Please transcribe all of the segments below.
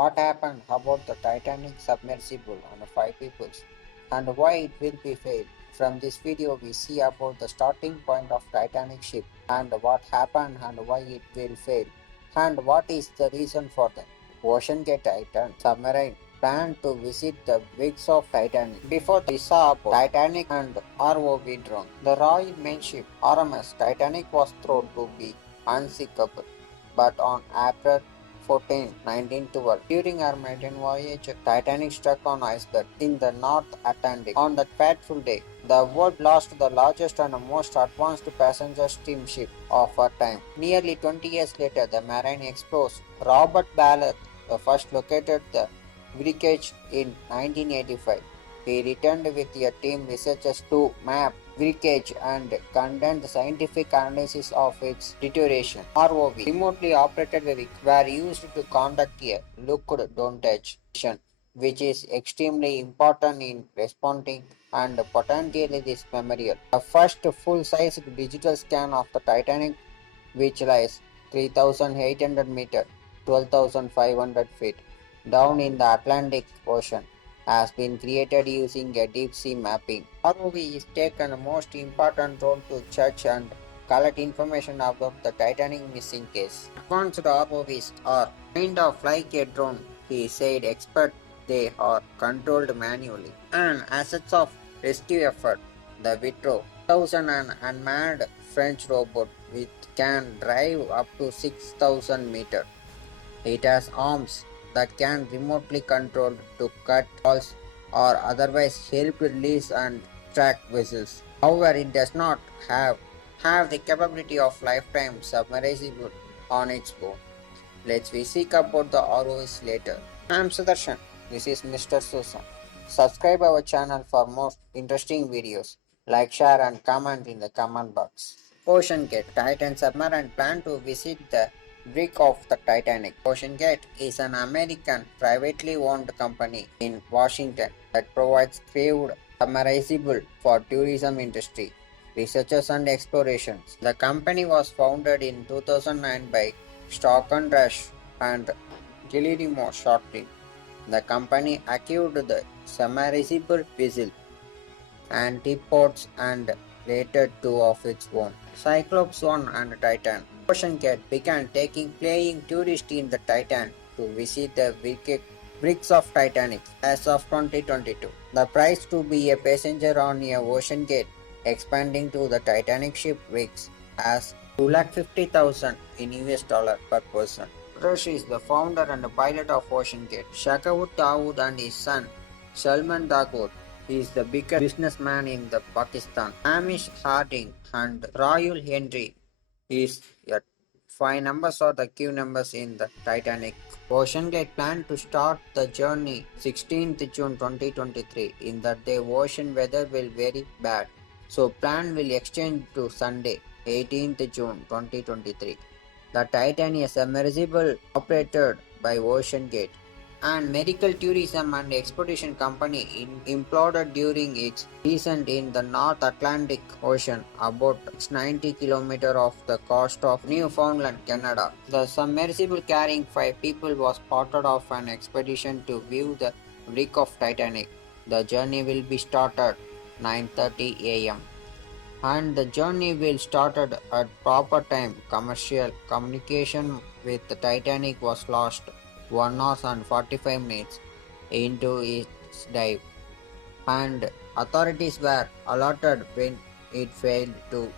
what happened about the Titanic submersible and five peoples, and why it will be failed. From this video, we see about the starting point of Titanic ship and what happened and why it will fail, and what is the reason for that. Ocean Gate Titan submarine planned to visit the wrecks of Titanic. Before we saw about Titanic and ROV drone, the Royal Main Ship RMS Titanic was thought to be unsinkable, but on April 14, 1912, during her maiden voyage, Titanic struck on iceberg in the North Atlantic. On that fateful day, the world lost the largest and most advanced passenger steamship of her time. Nearly 20 years later, the marine explorer Robert Ballard the first located the wreckage in 1985. He returned with a team researchers to map wreckage and conduct scientific analysis of its deterioration. ROV, remotely operated vehicles, were used to conduct a look don't touch mission, which is extremely important in responding and potentially this memorial. The first full-sized digital scan of the Titanic, which lies 3,800 meters, 12,500 feet down in the Atlantic Ocean, has been created using a deep sea mapping. ROV is taken a most important role to search and collect information about the Titanic missing case. Advanced ROVs are kind of like a drone, he said expert. They are controlled manually. And assets of rescue effort, the Vitro, 1000 an unmanned French robot which can drive up to 6,000 meters. It has arms that can remotely control to cut walls or otherwise help release and track vessels. However, it does not have the capability of lifetime submersible on its own. Let's we seek about the ROVs later. I'm Sudarshan. This is Mr. Susan. Subscribe our channel for more interesting videos. Like, share and comment in the comment box. Ocean Gate Titan submarine plan to visit the wreck of the Titanic. Ocean Gate is an American privately owned company in Washington that provides crewed submersible for tourism industry, researches and explorations. The company was founded in 2009 by Stockton Rush and Guillermo shortly. The company acquired the submersible vessel and teapots and later two of its own, Cyclops 1 and Titan. Ocean Gate began taking playing tourists in the Titan to visit the wrecks of Titanic as of 2022. The price to be a passenger on a Ocean Gate expanding to the Titanic ship wrecks as 250,000 in US dollar per person. Rush is the founder and pilot of Ocean Gate. Shakawut Dawood and his son Salman Dagood is the biggest businessman in the Pakistan. Hamish Harding and Royal Henry is yet. Five numbers are the queue numbers in the Titanic. Ocean Gate planned to start the journey 16th June 2023. In that day, ocean weather will very bad, so plan will extend to Sunday 18th June 2023. The Titan is submersible operated by Ocean Gate, and medical tourism and expedition company imploded during its descent in the North Atlantic Ocean about 90 km off the coast of Newfoundland, Canada. The submersible carrying five people was spotted off an expedition to view the wreck of Titanic. The journey will be started 9:30 a.m. and the journey will started at proper time. Commercial communication with the Titanic was lost 1 hour and 45 minutes into its dive, and authorities were alerted when it failed to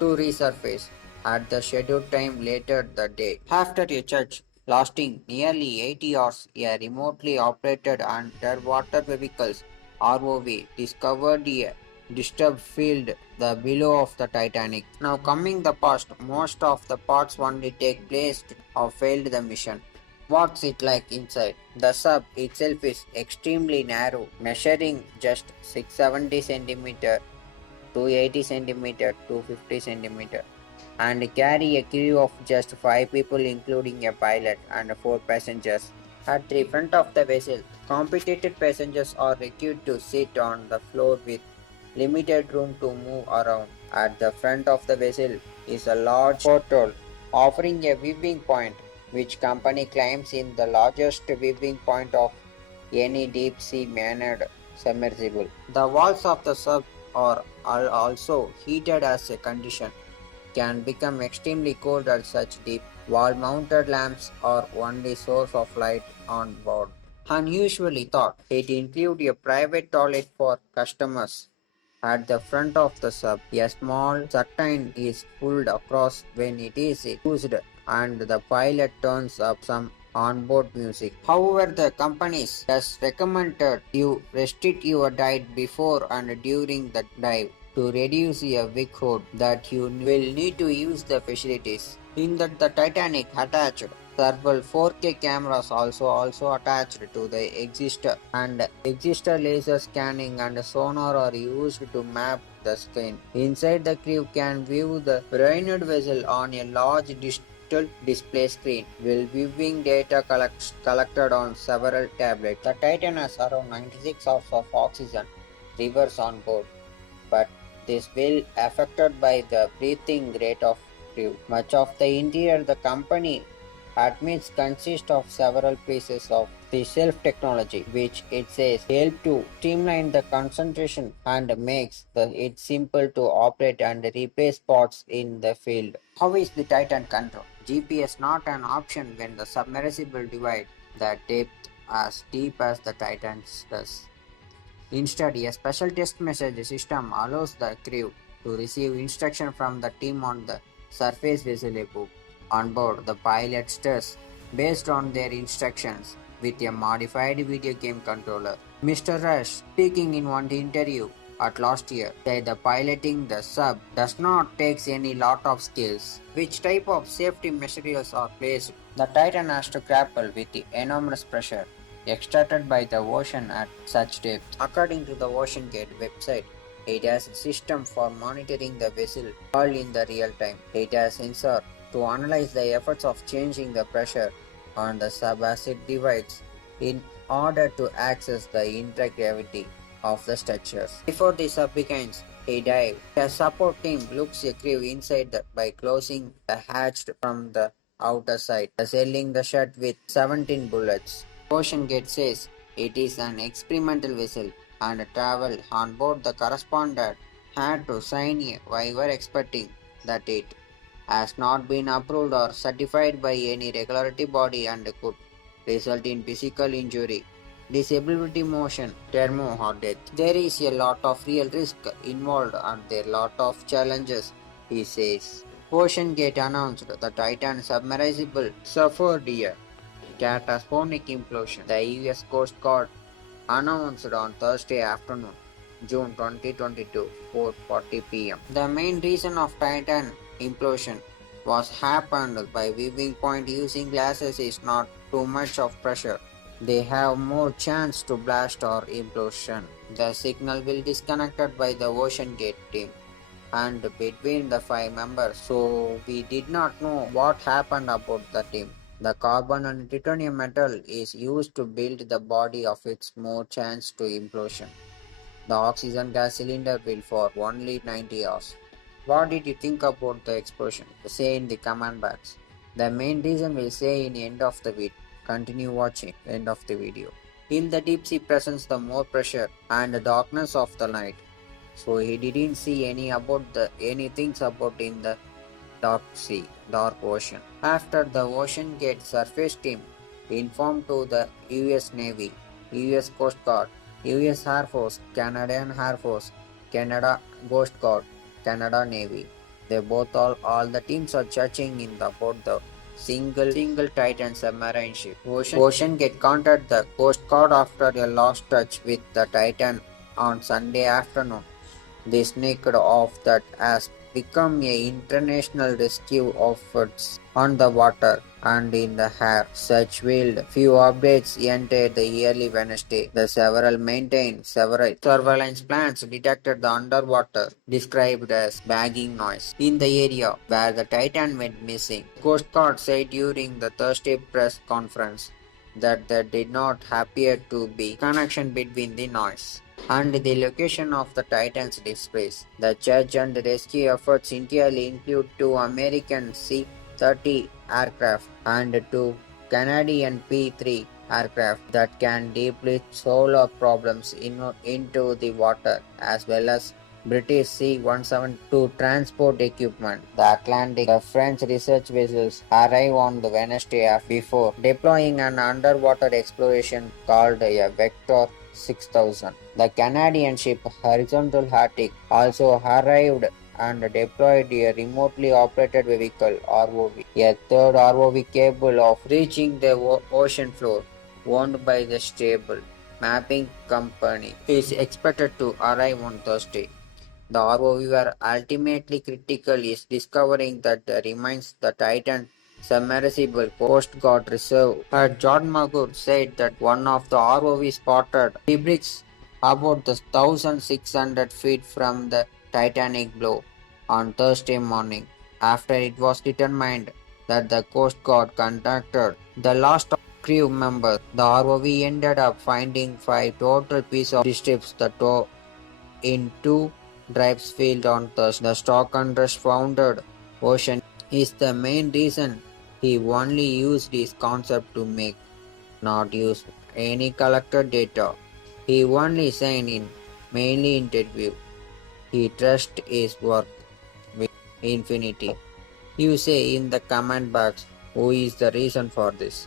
resurface at the scheduled time later that day. After a search lasting nearly 80 hours, a remotely operated underwater vehicles ROV discovered a disturbed field the below of the Titanic. Now coming the past, most of the parts only take place or failed the mission. What's it like inside? The sub itself is extremely narrow, measuring just 670 cm, 280 cm, 250 cm, and carry a crew of just 5 people including a pilot and 4 passengers. At the front of the vessel, competent passengers are required to sit on the floor with limited room to move around. At the front of the vessel is a large porthole offering a viewing point which company claims is the largest viewing point of any deep sea manned submersible. The walls of the sub are also heated as a condition can become extremely cold at such deep. Wall-mounted lamps are only source of light on board. Unusually thought, it includes a private toilet for customers. At the front of the sub, a small curtain is pulled across when it is used and the pilot turns up some onboard music. However, the companies has recommended you restrict your diet before and during the dive to reduce a weak road that you will need to use the facilities. In that the Titanic attached several 4K cameras also attached to the exister and exister laser scanning and sonar are used to map the screen. Inside the crew can view the ruined vessel on a large digital display screen while viewing data collected on several tablets. The Titan has around 96 hours of oxygen reverse on board but this will affected by the breathing rate of crew. Much of the interior the company admits consists of several pieces of the self technology which it says help to streamline the concentration and makes it simple to operate and replace spots in the field. How is the Titan control? GPS not an option when the submersible divide the depth as deep as the Titan's does. Instead, a special text message system allows the crew to receive instruction from the team on the surface vessel above. On board, the pilots test based on their instructions with a modified video game controller. Mr. Rush, speaking in one interview at last year, said the piloting the sub does not take any lot of skills. Which type of safety measures are placed? The Titan has to grapple with the enormous pressure extracted by the ocean at such depth. According to the Ocean Gate website, it has a system for monitoring the vessel all in the real time. It has sensor to analyze the efforts of changing the pressure on the sub as it divides in order to access the intergravity of the structures. Before the sub begins a dive, a support team looks a crew inside by closing the hatch from the outer side, sealing the shut with 17 bullets. Ocean Gate says it is an experimental vessel and travel on board the correspondent had to sign a waiver expecting that it has not been approved or certified by any regulatory body and could result in physical injury, disability, motion, termo or death. There is a lot of real risk involved and there are lot of challenges, he says. Ocean Gate announced the Titan submersible suffered a catastrophic implosion. The US Coast Guard announced on Thursday afternoon, June 2022, 4:40 p.m. The main reason of Titan implosion was happened by weaving point using glasses is not too much of pressure. They have more chance to blast or implosion. The signal will disconnected by the Ocean Gate team and between the five members, so we did not know what happened about the team. The carbon and titanium metal is used to build the body of its more chance to implosion. The oxygen gas cylinder will for only 90 hours. What did you think about the explosion? Say in the comment box. The main reason will say in the end of the video. Continue watching end of the video. In the deep sea presence the more pressure and the darkness of the night. So he didn't see any things about in the dark sea, dark ocean. After the Ocean Gate surface team informed to the US Navy, US Coast Guard, US Air Force, Canadian Air Force, Canada Coast Guard, Canada Navy. They both all the teams are searching in about the single Titan submarine ship. Ocean Gate contacted the Coast Guard after a lost touch with the Titan on Sunday afternoon. They sneaked off that has become a international rescue efforts on the water and in the air. Such wild few updates entered the early Wednesday. The several maintained several surveillance plans detected the underwater described as banging noise in the area where the Titan went missing. Coast Guard said during the Thursday press conference that there did not appear to be connection between the noise and the location of the Titan's displays. The search and rescue efforts entirely include two American Sea 30 aircraft and two Canadian P-3 aircraft that can deplete solar problems into the water, as well as British C-172 transport equipment. The Atlantic. The French research vessels arrive on the Wednesday before deploying an underwater exploration called a Vector 6000. The Canadian ship Horizontal Arctic also arrived and deployed a remotely operated vehicle ROV, a third ROV capable of reaching the ocean floor, owned by the Stable Mapping Company, is expected to arrive on Thursday. The ROV were ultimately critical is discovering that the remains the Titan submersible Coast Guard reserve. But John Magur said that one of the ROV spotted debris about the 1,600 feet from the Titanic blow on Thursday morning, after it was determined that the Coast Guard contacted the last crew members. The ROV ended up finding five total pieces of strips that in two drives field on the stock unders founded ocean is the main reason he only used his concept to make, not use any collected data. He only signed in mainly interview. He trusts his work with infinity. You say in the comment box who is the reason for this.